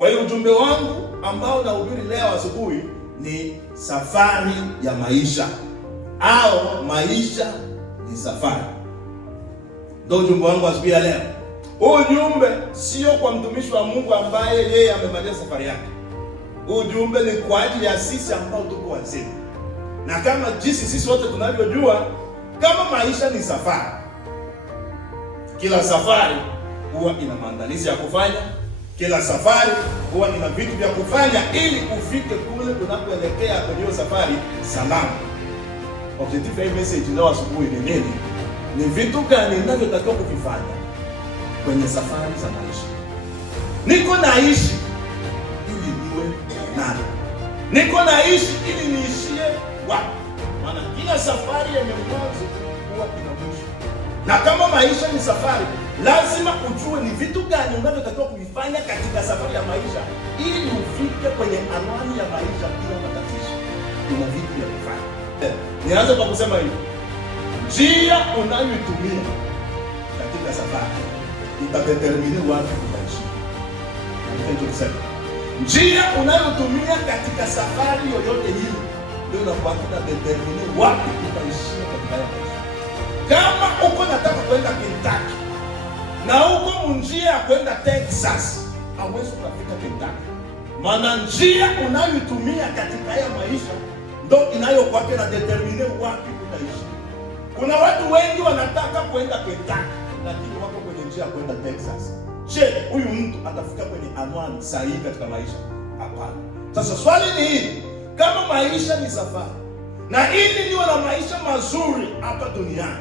Kwa hiyo ujumbe wangu ambao nahubiri leo asubuhi ni safari ya maisha, au maisha ni safari. Ndio ujumbe wangu asubuhi ya leo. Huu ujumbe sio kwa mtumishi wa Mungu ambaye yeye amemaliza safari yake. Huu ujumbe ni kwa ajili ya sisi ambao tuko wazima. Na kama jinsi sisi wote tunavyojua, kama maisha ni safari, kila safari huwa ina maandalizi ya kufanya. Kila safari huwa ina vitu vya kufanya ili ufike kule unapoelekea kwenye hiyo safari salama. Objective ya message leo asubuhi ni nini? Ni vitu gani ninavyotakiwa kuvifanya kwenye safari za maisha? Niko naishi ili niwe nani? Niko naishi ili niishie wapi? Maana kila safari yenye mwanzo huwa ina mwisho. Na kama maisha ni safari, lazima ujue ni vitu gani unavyotakiwa kuvifanya katika safari ya maisha ili ufike kwenye anwani ya maisha bila matatizo. Kuna vitu vya kufanya. Nianze kwa kusema hivi. Njia unayoitumia katika safari itadetermine wapi utaishi. Ndio kusema. Njia unayotumia katika safari yoyote hii ndio inakuwa determine wapi utaishi katika maisha. Kama uko nataka kwenda Kentucky na uko njia ya kwenda Texas, hauwezi kufika Kentucky. Maana njia unayotumia katika haya maisha ndio inayokuwa na determine wapi utaishi. Kuna watu wengi wanataka kwenda Kentucky lakini wako kwenye njia ya kwenda Texas. Je, huyu mtu atafika kwenye anwani sahihi katika maisha? Hapana. Sasa swali ni hili, kama maisha ni safari na ili niwe na maisha mazuri hapa duniani,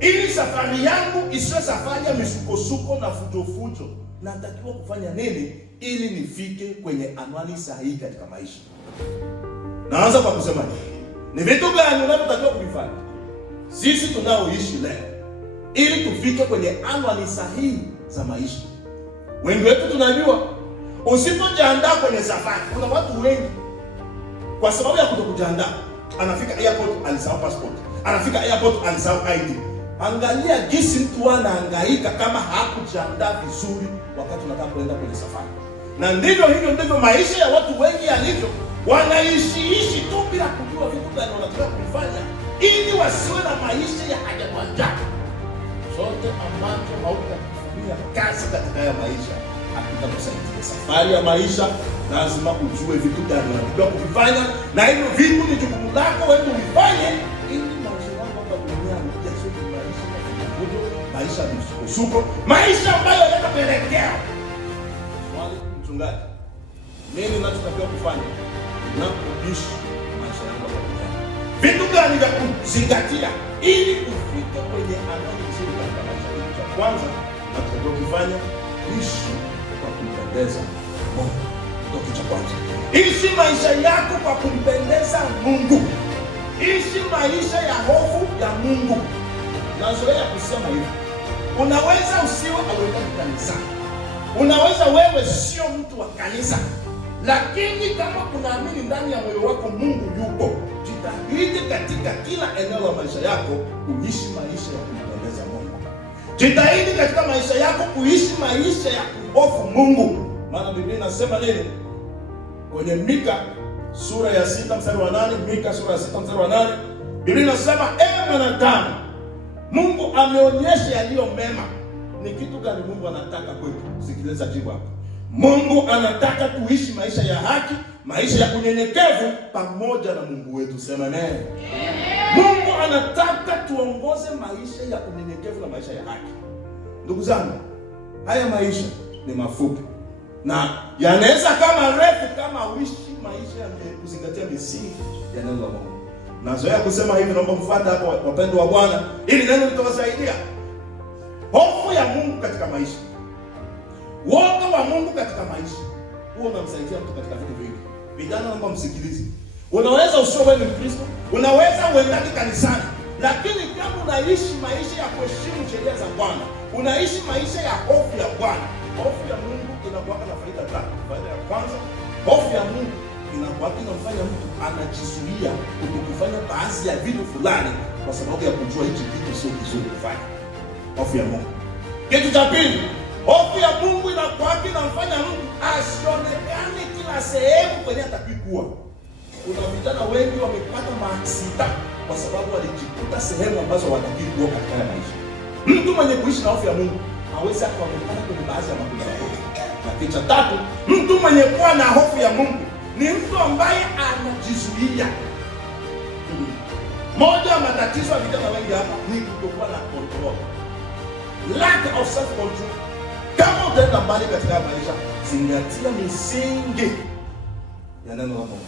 ili safari yangu isiwe safari ya misukosuko na fujofujo, natakiwa kufanya nini ili nifike kwenye anwani sahihi katika maisha? Naanza kwa kusema ni vitu gani unavyotakiwa kuvifanya sisi tunaoishi leo ili tufike kwenye anwani sahihi za maisha. Wengi wetu tunajua usipojiandaa kwenye safari, kuna watu wengi kwa sababu ya kutokujiandaa, anafika airport alisahau passport, anafika airport alisahau ID. Angalia jinsi mtu anahangaika kama hakujiandaa vizuri wakati unataka kwenda kwenye safari. Na ndivyo maisha ya watu wengi yalivyo. Wanaishi tu bila kujua vitu gani wanataka kufanya ili wasiwe na maisha ya ajabu. Sote ambacho hautakufanyia kazi katika ya maisha hakitakusaidia. Safari ya maisha lazima ujue vitu gani unataka kufanya, na hivyo vitu ni jukumu lako wewe uvifanye ili maisha yako hapa duniani yasiwe maisha ya msukosuko, maisha ambayo yanapelekea. Swali mchungaji, nini ninachotakiwa kufanya na kuishi maisha yangu hapa duniani? Vitu gani vya kuzingatia ili ufike kwenye anwani nzuri katika maisha yako? Cha kwanza natakiwa kufanya, ishi kwa kumpendeza Mungu. Ndio cha kwanza. Ishi maisha yako kwa kumpendeza Mungu. Ishi maisha ya hofu ya Mungu. Nazoea kusema hivi, unaweza usiwe auendani kanisani, unaweza wewe sio mtu wa kanisa, lakini kama kunaamini ndani ya moyo wako Mungu yupo, jitahidi katika kila eneo la maisha yako kuishi maisha ya kumpendeza Mungu. Jitahidi katika maisha yako kuishi maisha ya kuhofu Mungu. Maana Biblia inasema nini? Kwenye Mika sura ya 6 mstari wa 8, Mika sura ya 6 mstari wa 8, Biblia inasema, ewe mwanadamu, Mungu ameonyesha yaliyo mema. Ni kitu gani Mungu anataka kwetu? Sikiliza jibu hapa. Mungu anataka tuishi maisha ya haki, maisha ya unyenyekevu pamoja na Mungu wetu. Sema amen. Mungu anataka tuongoze maisha ya unyenyekevu na maisha ya haki. Ndugu zangu, haya maisha ni mafupi na yanaweza kama refu kama uishi maisha ya kuzingatia misingi ya neno la Mungu. Nazoea kusema hivi, naomba mfuate hapo wapendwa wa Bwana, ili neno litawasaidia. Hofu ya Mungu katika maisha, woga wa Mungu katika maisha, huo unamsaidia mtu katika vitu vingi. Vijana, naomba msikilize. Unaweza usio wewe ni Mkristo, unaweza uendani kanisani, lakini kama unaishi maisha ya kuheshimu sheria za Bwana, unaishi maisha ya hofu ya Bwana, hofu ya Mungu inakuwa na faida tatu. Faida ya kwanza, hofu ya Mungu inakuwa inamfanya mtu anajizuia kutokufanya baadhi ya vitu fulani kwa sababu ya kujua hichi kitu sio kizuri kufanya. Hofu ya Mungu. Kitu cha pili, hofu ya Mungu inakuwa inamfanya mtu asionekane kwenye atakikuwa. Kuna vijana wengi wamepata maaksida kwa sababu walijikuta sehemu ambazo watakikuwa katika maisha. Mtu mwenye kuishi na hofu ya Mungu hawezi kuonekana kwenye baadhi ya makundi. Na kitu cha tatu, mtu mwenye kuwa na hofu ya Mungu ni mtu ambaye anajizuia. Moja ya matatizo ya vijana wengi hapa ni kutokuwa na control. Lack of self control. Kama utaenda mbali katika maisha, zingatia misingi ya neno la Mungu.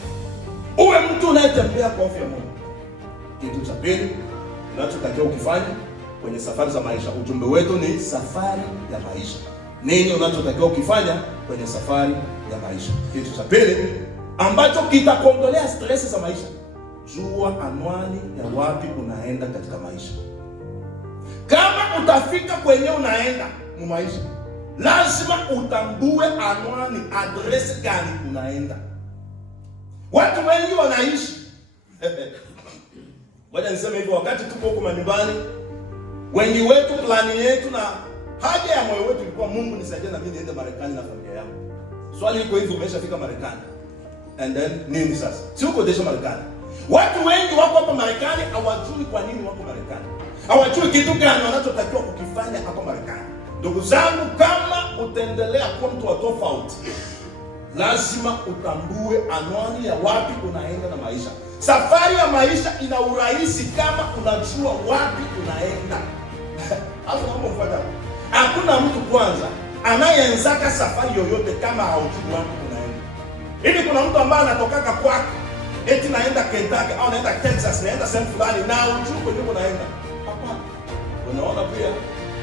Uwe mtu unayetembea kwa hofu ya Mungu. Kitu cha pili unachotakiwa ukifanya kwenye safari za maisha, ujumbe wetu ni safari ya maisha. Nini unachotakiwa ukifanya kwenye safari ya maisha? Kitu cha pili ambacho kitakuondolea stress za maisha, jua anwani ya wapi unaenda katika maisha. Kama utafika kwenye unaenda mu maisha, lazima utambue anwani, address gani unaenda. Watu wengi wanaishi ngoja niseme hivyo, wakati tuko huko manyumbani, wengi wetu plani yetu na haja ya moyo wetu ilikuwa, Mungu nisaidie na mimi niende Marekani na familia yangu. Swali liko hivi, umeshafika Marekani and then nini sasa? Si uko desha Marekani. Watu wengi wako hapa Marekani hawajui kwa nini wako Marekani. Hawajui kitu gani wanachotakiwa kukifanya hapa Marekani. Ndugu zangu, kama utaendelea kuwa mtu wa tofauti, lazima utambue anwani ya wapi unaenda na maisha. Safari ya maisha ina urahisi kama unajua wapi unaenda. Hapo naomba mfuata. Hakuna mtu kwanza anayeanzaka safari yoyote kama haujui wapi unaenda. Hivi kuna mtu ambaye anatokaka kwake eti naenda Kentucky au naenda Texas, naenda sehemu fulani na hujui kwenye unaenda? Hapana. Unaona pia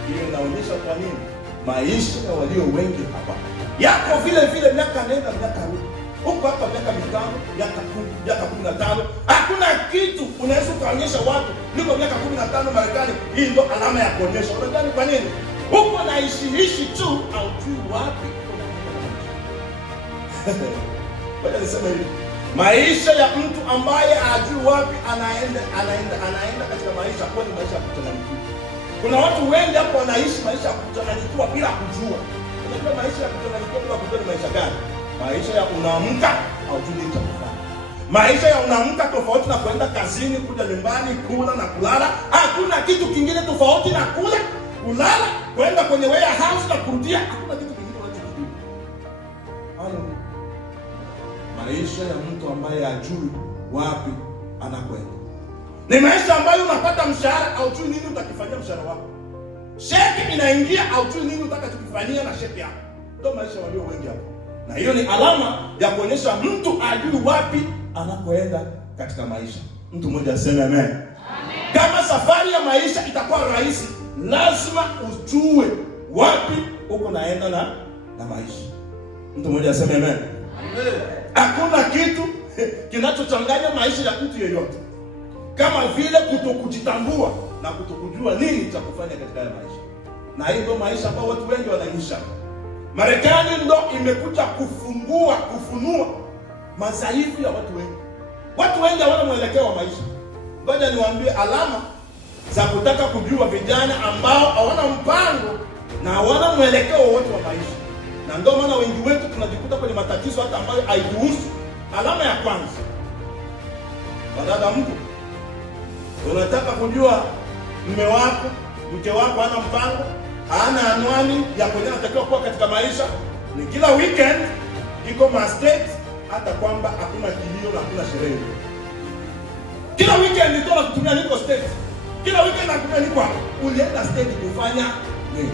hiyo inaonyesha kwa nini maisha ya walio wengi hapa yako vile vile, miaka nenda miaka rudi. Huko hapa miaka 5, miaka 10, miaka 15, hakuna kitu unaweza kuonyesha watu niko miaka 15 Marekani. Hii ndio alama ya kuonyesha. Unadhani kwa nini? Huko naishi tu au tu wapi unaenda? Bado nisema hivi, maisha ya mtu ambaye hajui wapi anaenda katika maisha kwa ni maisha ya kuchanganyikiwa. Kuna watu wengi hapo wanaishi maisha ya kuchanganyikiwa bila kujua. Unajua maisha ya kuchanganyikiwa bila kujua ni maisha gani? Maisha ya unaamka au nini cha kufanya. Maisha ya unaamka tofauti na kwenda kazini, kuja nyumbani, kula na kulala. Hakuna kitu kingine tofauti na kula, kulala, kwenda kwenye warehouse na kurudia. Hakuna kitu kingine unachokijua. Hayo maisha ya mtu ambaye hajui wapi anakwenda. Ni maisha ambayo unapata mshahara au hujui nini utakifanyia mshahara wako. Sheki inaingia au hujui nini utakachokifanyia na sheki yako. Ndio maisha walio wengi hapo. Na hiyo ni alama ya kuonyesha mtu ajui wapi anakoenda katika maisha. Mtu mmoja aseme amen. Amen. Kama safari ya maisha itakuwa rahisi, lazima ujue wapi uko naenda na maisha. Mtu mmoja aseme amen. Amen. Hakuna kitu kinachochanganya maisha ya mtu yeyote kama vile kutokujitambua na kutokujua nini cha kufanya katika haya maisha. Na hiyo ndio maisha ambayo watu wengi wanaishi. Marekani ndo imekuja kufunua madhaifu ya watu wengi. Watu wengi hawana mwelekeo wa maisha. Ngoja niwaambie alama za kutaka kujua vijana ambao hawana mpango na hawana mwelekeo wote wa maisha. Na ndio maana wengi wetu tunajikuta kwenye matatizo hata ambayo haituhusu. Alama ya kwanza, wadada, mtu unataka kujua mke wako hana mpango, hana anwani ya kwenye anatakiwa kuwa katika maisha, ni kila weekend iko mistake, hata kwamba hakuna kilio na hakuna sherehe. Kila weekend ndio nakutumia niko state. Kila weekend nakutumia niko hapo. Ulienda state kufanya nini?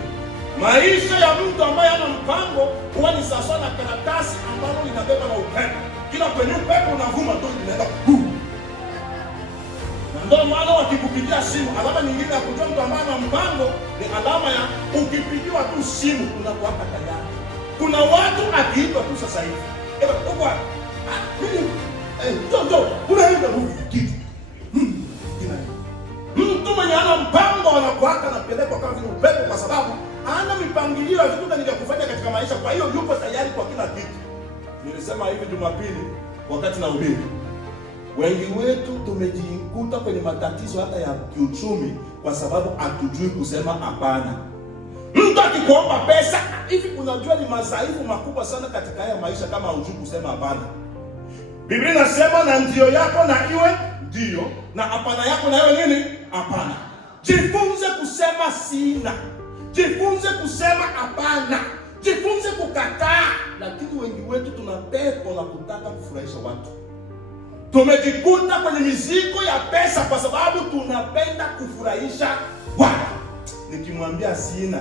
Maisha ya mtu ambaye hana mpango huwa ni sawa na karatasi ambalo linabeba na upepo. Kila kwenye upepo unavuma tu inaenda kuu. Ndio maana wakikupigia simu, alama nyingine ya kujua mtu ambaye ana mpango ni alama ya ukipigiwa tu simu unakuwa tayari. Kuna watu akiitwa tu sasa hivi. Uko mimi ndio unaenda kitu. Mtu mwenye ana mpango anakuwa anapelekwa kama vile upepo, kwa sababu hana mipangilio ya vitu vya kufanya katika maisha. Kwa hiyo yupo tayari kwa kila kitu. Nilisema hivi Jumapili wakati na ubiri, wengi wetu tumejikuta kwenye matatizo hata ya kiuchumi kwa sababu hatujui kusema hapana. Mtu akikuomba pesa hivi, unajua ni madhaifu makubwa sana katika haya maisha kama hujui kusema hapana. Biblia inasema na ndio yako na iwe ndio, na hapana yako na iwe nini? Hapana. Jifunze kusema sina. Jifunze kusema hapana. Jifunze kukataa. Lakini wengi wetu tuna pepo la kutaka kufurahisha watu. Tumejikuta kwenye mizigo ya pesa kwa sababu tunapenda kufurahisha watu. Nikimwambia sina,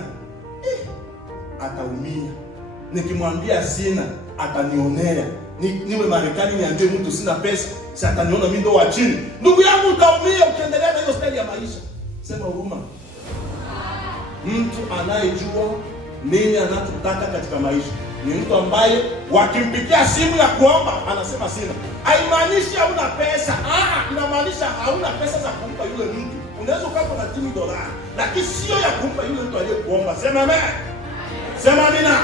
ataumia. Nikimwambia sina, atanionea. Niwe Marekani niambie mtu sina pesa, si ataniona mimi ndo wa chini. Ndugu yangu, utaumia ukiendelea na hiyo style ya maisha. Sema huruma. Mtu anayejua nini anachotaka katika maisha ni mtu ambaye wakimpigia simu ya kuomba anasema sina. Haimaanishi hauna pesa. Inamaanisha hauna pesa za kumpa yule mtu. Unaweza ukawa na $10, lakini sio ya kumpa yule mtu aliyekuomba. Sema amen. Sema amina.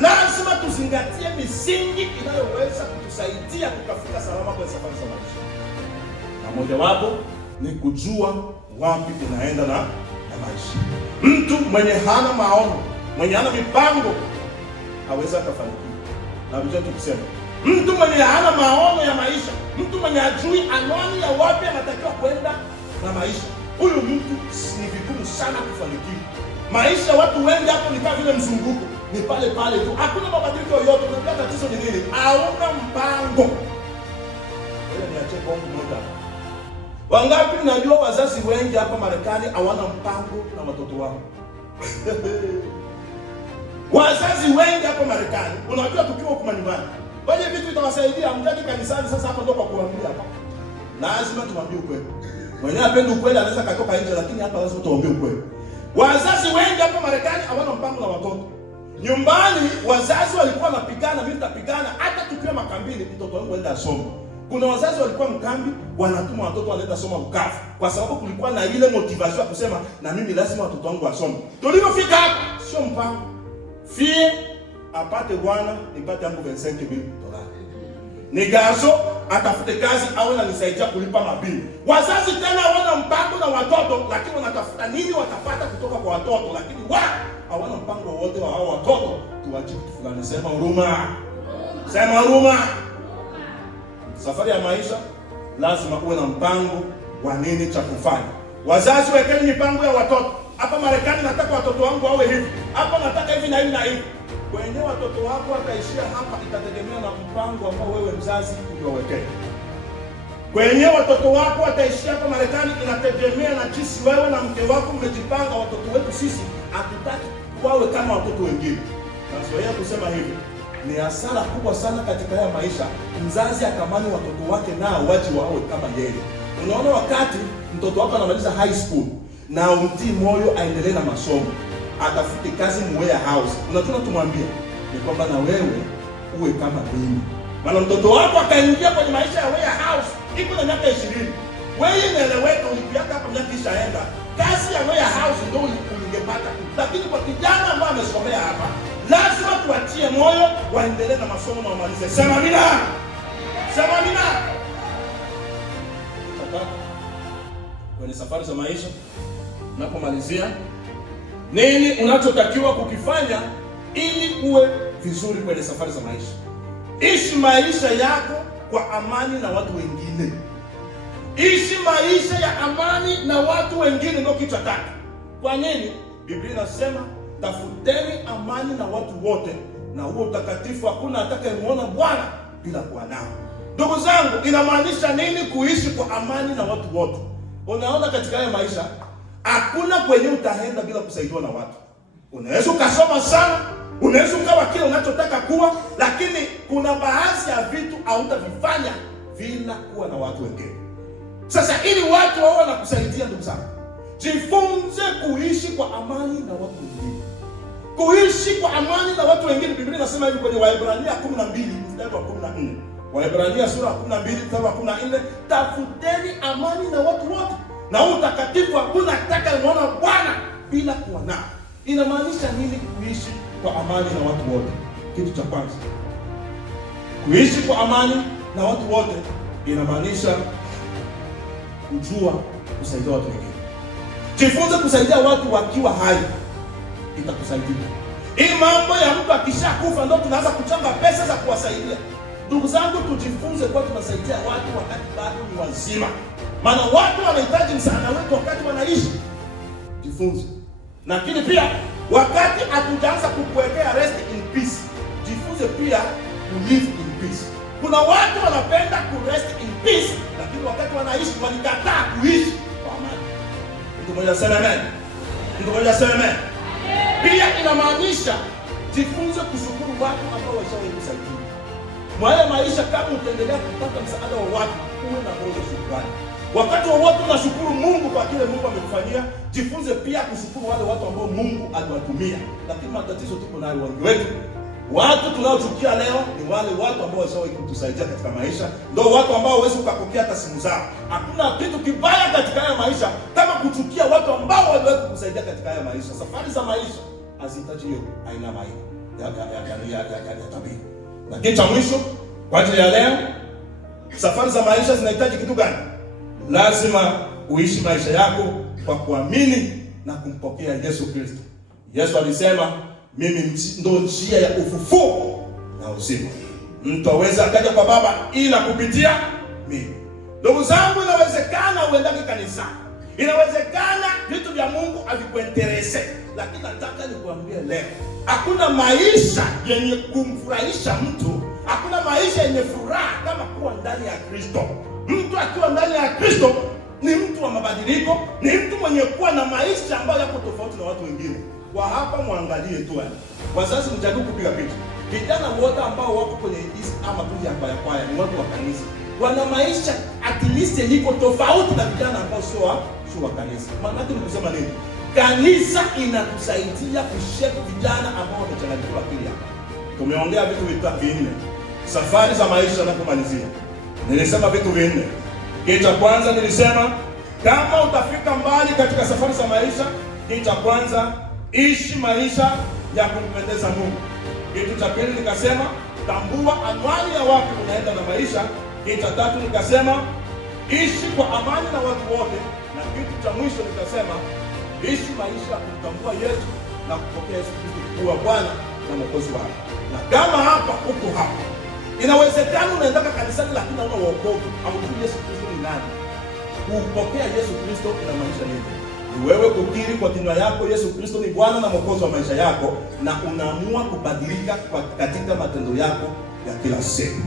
Lazima tuzingatie misingi inayoweza kutusaidia tukafika salama kwa safari za maisha. Na mojawapo ni kujua wapi tunaenda na maisha. Mtu mwenye hana maono, mwenye hana mipango, hawezi kufanikiwa. Na vile tukisema, mtu mwenye hana maono ya maisha, mtu mwenye ajui anwani ya wapi anatakiwa kwenda na maisha, huyu mtu ni vigumu sana kufanikiwa. Maisha watu wengi hapo ni kama vile mzunguko, ni pale pale tu. Hakuna mabadiliko yoyote. Unajua tatizo ni nini? Hauna mpango. Wewe niache bongo moja. Wangapi mnajua wazazi wengi hapa Marekani hawana mpango na watoto wao? Wazazi wengi hapa Marekani, unajua tukiwa huko nyumbani, wale vitu vitawasaidia mtaki kanisani. Sasa hapo ndio kwa kuambia hapa. Lazima tumwambie ukweli. Mwenye apende ukweli anaweza katoka nje, lakini hapa lazima tuambie ukweli. Wazazi wengi hapa Marekani hawana mpango na watoto. Nyumbani wazazi walikuwa wanapigana, mimi nitapigana hata tukiwa makambini mtoto wangu aende asome. Kuna wazazi walikuwa mkambi wanatuma watoto wanaenda soma Bukavu kwa sababu kulikuwa na ile motivation ya kusema na mimi lazima watoto wangu wasome. Tulipofika hapa sio mpango. Fie apate bwana nipate yangu $25,000. Ni gazo atafute kazi au anisaidia kulipa mabili. Wazazi tena hawana mpango na watoto, lakini wanatafuta nini watapata kutoka kwa watoto, lakini hawana mpango wote wa hao watoto. Tuwajibu fulani. Sema huruma. Sema huruma. Safari ya maisha lazima uwe na mpango wa nini cha kufanya. Wazazi wekeni mipango ya watoto. Hapa Marekani nataka watoto wangu wawe hivi. Hapa nataka hivi na hivi na hivi. Kwenye watoto wako wataishia hapa itategemea na mpango ambao wewe mzazi uliowekea. Kwenye watoto wako wataishia hapa Marekani inategemea na jinsi wewe na mke wako mmejipanga. Watoto wetu sisi hatutaki wawe kama watoto wengine. Nazoea kusema hivi. Ni hasara kubwa sana katika haya maisha mzazi akamani watoto wake nao waje wawe kama yeye. Unaona, wakati mtoto wako anamaliza high school na umtii moyo aendelee na masomo, atafute kazi warehouse, unataka tumwambie ni kwamba na wewe uwe kama mimi. Maana mtoto wako akaingia kwenye maisha ya warehouse iko na miaka 20. Wewe unaeleweka, ulipiaka hapa miaka ishaenda. Kazi ya warehouse ndio ungepata. Lakini kwa kijana ambaye amesomea hapa, lazima tuachie moyo waendelee na masomo na wamalize. Sema amina. Sema amina. Kwenye safari za maisha unapomalizia, nini unachotakiwa kukifanya ili uwe vizuri kwenye safari za maisha? Ishi maisha yako kwa amani na watu wengine. Ishi maisha ya amani na watu wengine, ndio kitu cha tatu. Kwa nini? Biblia inasema tafuteni amani na watu wote, na huo utakatifu hakuna atakayemuona Bwana bila kuwa nao. Ndugu zangu, inamaanisha nini kuishi kwa amani na watu wote? Unaona, katika haya maisha hakuna kwenye utaenda bila kusaidiwa na watu. Unaweza ukasoma sana, unaweza ukawa kile unachotaka kuwa, lakini kuna baadhi ya vitu hautavifanya bila kuwa na watu wengine. Sasa ili watu wao wanakusaidia, ndugu zangu, jifunze kuishi kwa amani na watu wengine. Kuishi kwa amani na watu wengine, Biblia inasema hivi kwenye Waebrania 12 mstari wa 14. Waebrania sura 12 mstari wa 14, tafuteni amani na watu wote, na utakatifu hakuna atakayemuona Bwana bila kuwa nao. Inamaanisha nini kuishi kwa amani na watu wote? Kitu cha kwanza, kuishi kwa amani na watu wote inamaanisha kujua kusaidia watu wengine. Jifunze kusaidia watu wakiwa hai, itakusaidia. Hii mambo ya mtu akishakufa ndio tunaanza kuchanga pesa za kuwasaidia. Ndugu zangu, tujifunze kwa tunasaidia watu wakati bado ni wazima. Maana watu wanahitaji msaada wetu wakati wanaishi. Jifunze. Lakini pia wakati hatujaanza kukuwekea rest in peace, jifunze pia to live in peace. Kuna watu wanapenda ku rest in peace, lakini wakati wanaishi walikataa kuishi kwa amani. Mtu mmoja sema amen. Mtu mmoja sema amen. Pia inamaanisha jifunze kushukuru watu ambao washawahi kusaidia. Mwaya maisha, kama utaendelea kupata msaada wa watu, uwe na moyo wa shukrani. Wakati wowote unashukuru Mungu kwa kile Mungu amekufanyia, jifunze pia kushukuru wale watu ambao Mungu aliwatumia. Lakini matatizo tuko nayo wengi wetu. Watu tunaochukia leo ni wale watu ambao washawahi kutusaidia katika maisha. Ndio watu ambao huwezi ukapokea hata simu zao. Hakuna kitu kibaya katika haya maisha kama kuchukia watu ambao waliwahi kukusaidia katika haya maisha. Safari za maisha hazihitaji hiyo aina ya tabia. Lakini cha mwisho kwa ajili ya leo, safari za maisha zinahitaji kitu gani? Lazima uishi maisha yako kwa kuamini na kumpokea Yesu Kristo. Yesu alisema, mimi ndo njia ya ufufuo na uzima. Mtu hawezi akaja kwa Baba ila kupitia mimi. Ndugu zangu, inawezekana uendake kanisa. Inawezekana vitu vya Mungu havikuinterese. Lakini nataka nikuambie leo, hakuna maisha yenye kumfurahisha mtu, hakuna maisha yenye furaha kama kuwa ndani ya Kristo. Mtu akiwa ndani ya Kristo ni mtu wa mabadiliko, ni mtu mwenye kuwa na maisha ambayo yako tofauti na watu wengine. Kwa hapa muangalie tu wazazi, mjaribu kupiga picha. Vijana wote ambao wako kwenye hizi ama tu ya kwaya ni watu wa kanisa. Wana maisha at least liko tofauti na vijana ambao sio wa kanisa. Maana ni kusema nini? Kanisa inatusaidia kushape vijana ambao wamechanganyikiwa akili hapa. Tumeongea vitu vinne. Safari za maisha na kumalizia. Nilisema vitu vinne. Kitu cha kwanza nilisema, kama utafika mbali katika safari za maisha, kitu cha kwanza, ishi maisha ya kumpendeza Mungu. Kitu cha pili nikasema, tambua anwani ya wapi unaenda na maisha. Kitu cha tatu nikasema, ishi kwa amani na watu wote. Na kitu cha mwisho nikasema, ishi maisha ya kumtambua Yesu na kupokea Yesu Kristo kuwa Bwana na Mwokozi wako. Na kama hapa uko hapa, inawezekana unaenda kanisani lakini hauna wokovu, haujui Yesu Kristo ni nani. Kupokea Yesu Kristo inamaanisha nini? Ni wewe kukiri kwa kinywa yako Yesu Kristo ni Bwana na Mwokozi wa maisha yako, na unaamua kubadilika katika matendo yako ya kila siku.